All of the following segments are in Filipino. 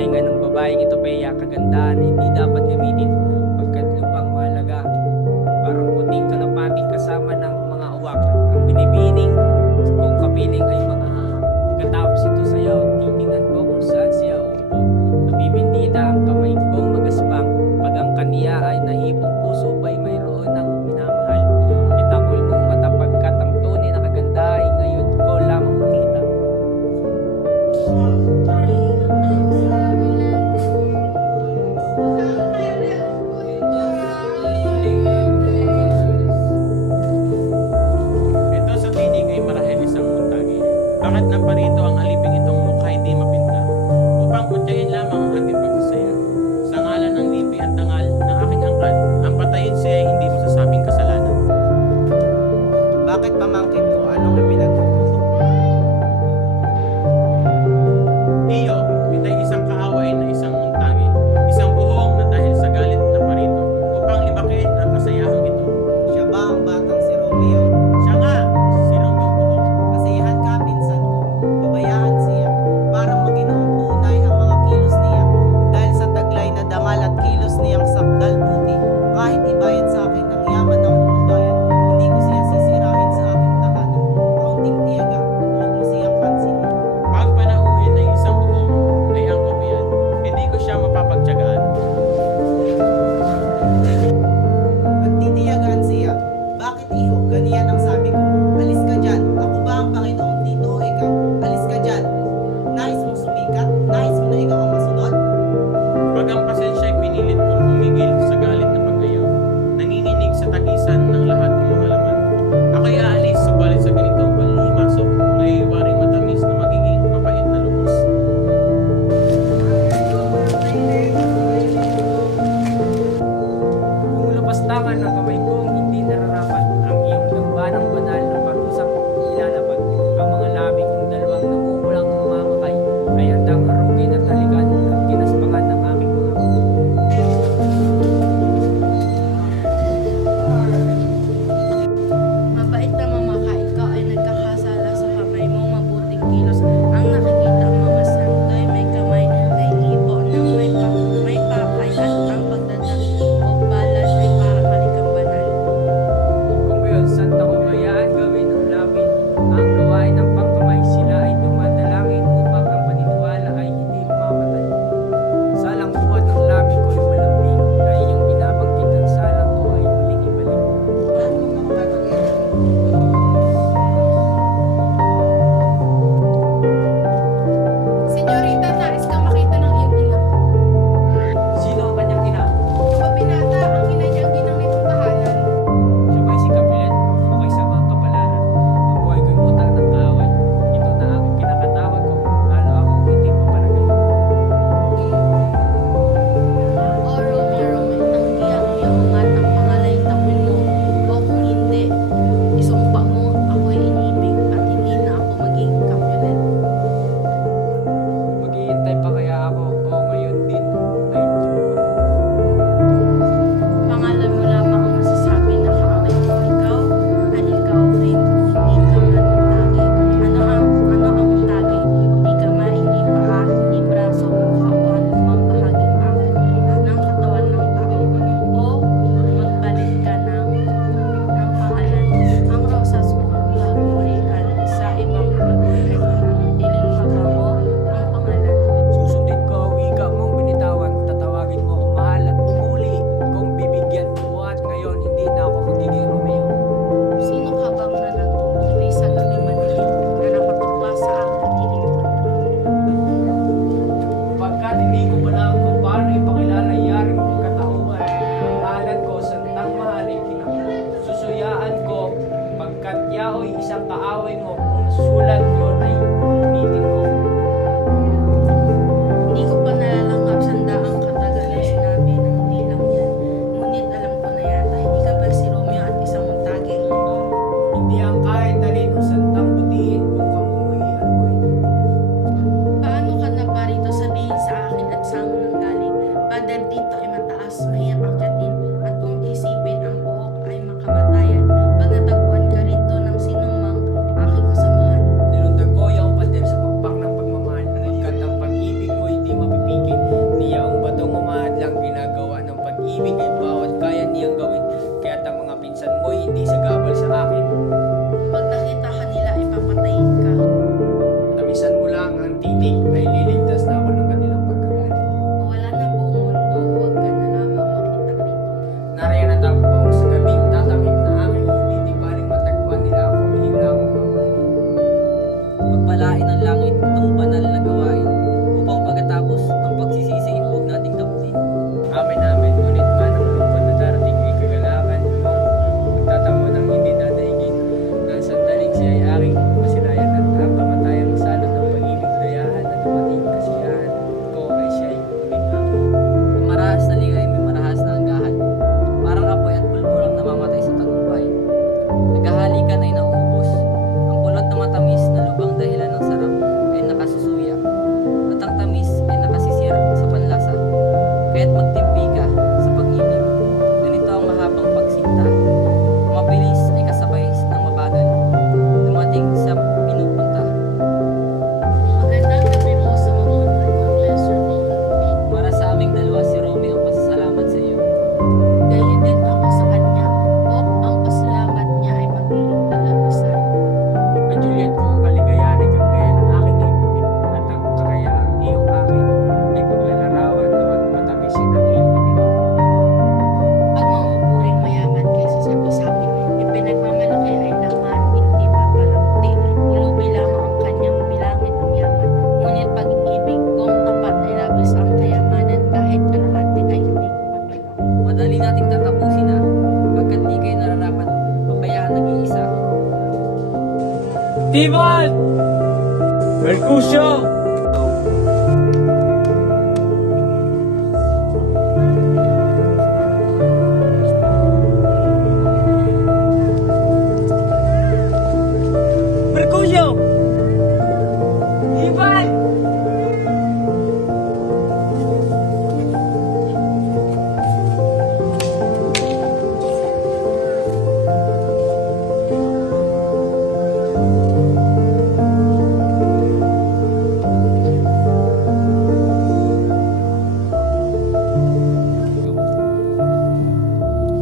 tainga ng babaeng ito, Peya, kagandahan ay hindi dapat gamitin pagkat lubang mahalaga. Parang puting kalapating kasama ng mga uwak. Ang binibining kung kapiling ay mga hahak. Katapos ito sayaw, titingnan ko kung saan siya uupo. Nabibindita ang kamay kong magaspang. Pag ang kaniya ay nahipong puso ba'y mayroon ng minamahal. Itakol mong mata pagkat ang tunay na kagandahan ay ngayon ko lamang makita. Ito sa tinig ay marahil isang muntagi. Bakit naparito ang aliping itong mukha hindi mapinta? Upang kutyain lamang ang ating pagsasaya. Sa ngalan ng lipi at tangal ng aking angkan, ang patayin siya ay hindi masasabing kasalanan. Bakit pamangkin ko? Anong ipinagpuputok? Iyo, ito'y isang kaaway na isang muntagi. Isang buhong na dahil sa galit na parito. Upang libakin ang kasayahang ito. Siya ba ang batang si Romeo? Siya nga, sinong buhong. Kasiyahan ka, pinsan ko. Pabayaan siya. Parang maginoong tunay ang mga kilos niya. Dahil sa taglay na dangal at kilos niyang sakdal buti. Kahit ibayad sa akin ang yaman ng bayan, hindi ko siya sisirahin sa aking tahanan. Kaunting tiyaga, huwag mo siyang pansinin. Pag panauhin ng isang buhong ay ang kapiyan, hindi ko siya mapapagtyagaan. Pagtitiyagaan siya. Bakit iho? Ganiyan ang sabi ko. Alis ka dyan. Ako ba ang Panginoong dito o ikaw? Alis ka dyan. Nais mong sumikat? Nais mo na ikaw ang masunod? Pag ang pasensya ay pinilit kong humigil sa galit na pag-ayaw, nanginginig sa tagisan ng lahat ng mga laman. Ako'y aalis subalit sa ganitong panlimasok na iwaring matamis na magiging mapait na lubos. Kung lapastangan ng kamay kong hindi nararapat ang iyong lambanang banal na parusang ilalapat, ang mga labi kong dalawang namumulang mamamakay ay handang harugin at halikan ang kinaspangan ng aking mga kamay. Mabait na mamaka, ikaw ay nagkakasala sa kamay mong mabuting kilos. Ang nakikita ang mga santo ay may kamay na inipo ng may pakay at ang pagdadag o balat ay para halikang banal. Kung gayon, santa ko bayaan gawin ang labi ang gawain ng pangkamay, sila ay dumadalangin upang ang paniniwala ay hindi mamamatay. Salang buhat ng labi ko ay malambing na iyong binabanggit ang salang ko ay muling ibalik. Senyorita, nais kang makita ng iyong ina. Sino ang kanyang ina? Mabinata, ang ina niya ang ginang nitong tahanan. Siya ba'y si Capulet o kaysa mga kapalaran? Ang buhay ko'y utang ng kaaway. Ito na ang kinakatawag ko, lalo akong hindi papalagay. O Romeo, ang iyong at ang pangalay takwil mo. O kung hindi, isumpa mo ako'y inibig at hindi na ako maging Capulet. Maghihintay pa kaya ako o ngayon din ay tumugon? Pangalan mo lamang ang masasabi na kaaway ko ikaw, at ikaw rin hindi ka manutagi. Ano ang mutagi? Hindi ka hindi paa, hindi braso, mukha o anumang bahaging ng katawan ng tao. O magbalik ka ng pangalan. Ang rosas kung gagurihan sa ibang pagkulit, diling mabango ang pangalan. Susundin ko ang wika mong binitawan, tatawagin mo akong mahal at pumuli kung bibigyan mo at ngayon hindi na ako magiging Romeo. Sino ka bang nanatutuli sa gabi madilim na nakatuwa sa aking dilim? Pagkat hindi ko alam kung paano ipakilala yaring pagkatauhan, ang ngalan ko santang mahaling kinang susuyaan ko pagkat yao'y isang kaaway mo kung sulat yun ay unitin ko. Hindi ko pa nalalanghap sandaang katagal na sinabi ng hindi lang yan. Ngunit alam ko na yata, hindi ka ba si Romeo at isang muntagi? Hindi ang kahit alin o santang butihin kung kamumuhian mo'y. Paano ka na parito sabihin sa akin at saan mo nang galing? Pader dito ay mataas, mahirap akyatin, at kung isipin ang buhok ay makamatayan. Pag natagpuan ka rito ng sinumang aking kasamahan. Tibal! Mercutio! Mercutio! Tibal!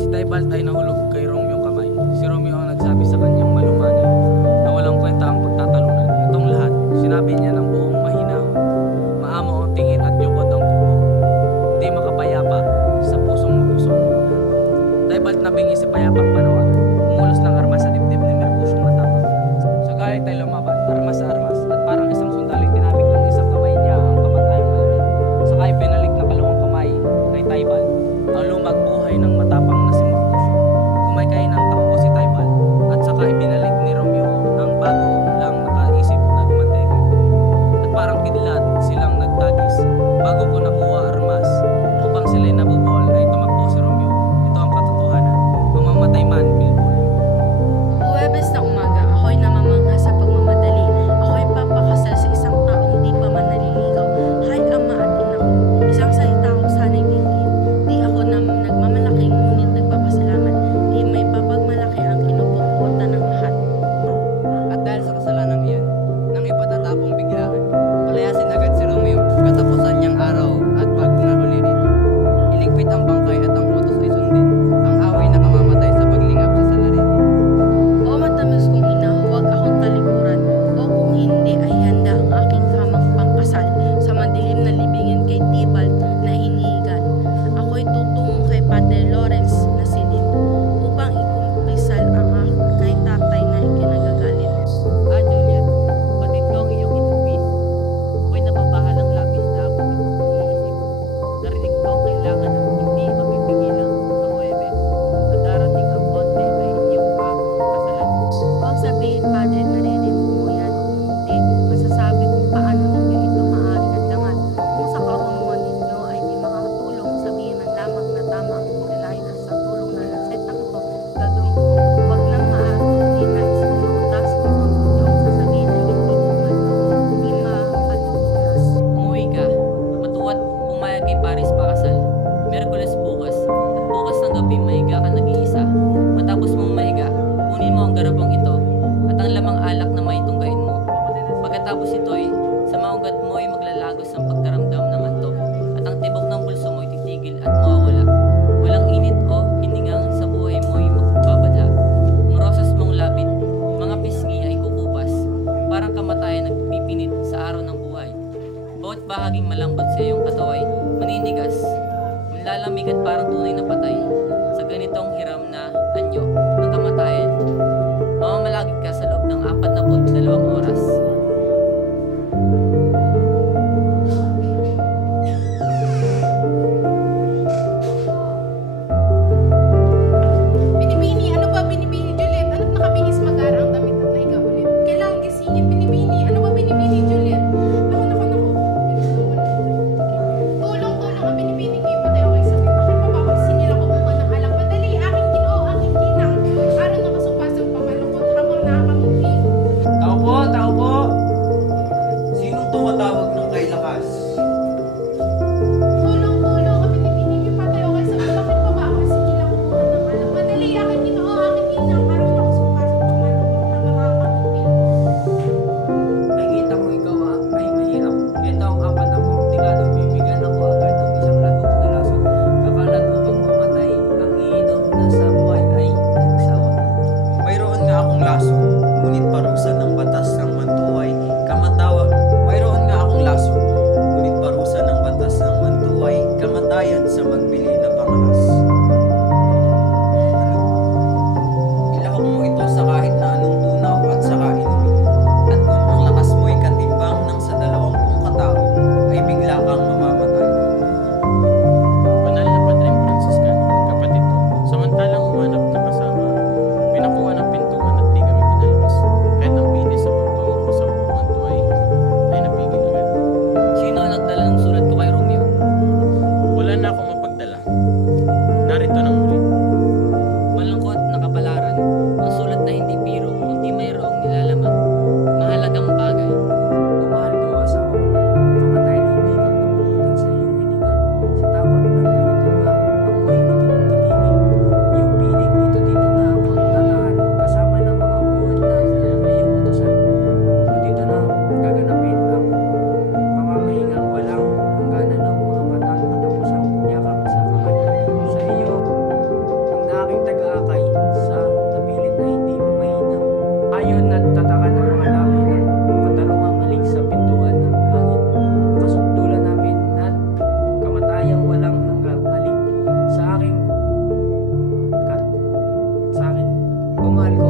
Si Tybalt ay nahulog kay Romeo ang kamay. Si Romeo ang nagsabi sa kanyang malumana na walang kwenta ang pagtatalunan. Itong lahat, sinabi niya ng buong mahinahon. Maamo ang tingin at yukod ang kuko. Hindi makapayapa sa pusong puso. Tybalt nabingi si Payapang Panawag. Umulos ng armas sa dibdib ni Mercusyong matapang. Sa galit ay lumaban, armas sa armas, at parang isang sundalo'y tinapik ng isang kamay niya ang kamatayang malamig. Sakay pinalik na kalawang kamay kay Tybalt. Ang lumag buhay ng matapang na si Mercutio. Kumaykay ng takbo si Tybalt at saka ibinalik ni Romeo ang bago lang nakaisip na gumantelyo. At parang kidlat silang nagtagis bago ko nakuha armas upang sila'y nabubuhol ay tumakbo si Romeo. Ito ang katotohanan. Mamamatay man, Bilbol. Uwe mahal ko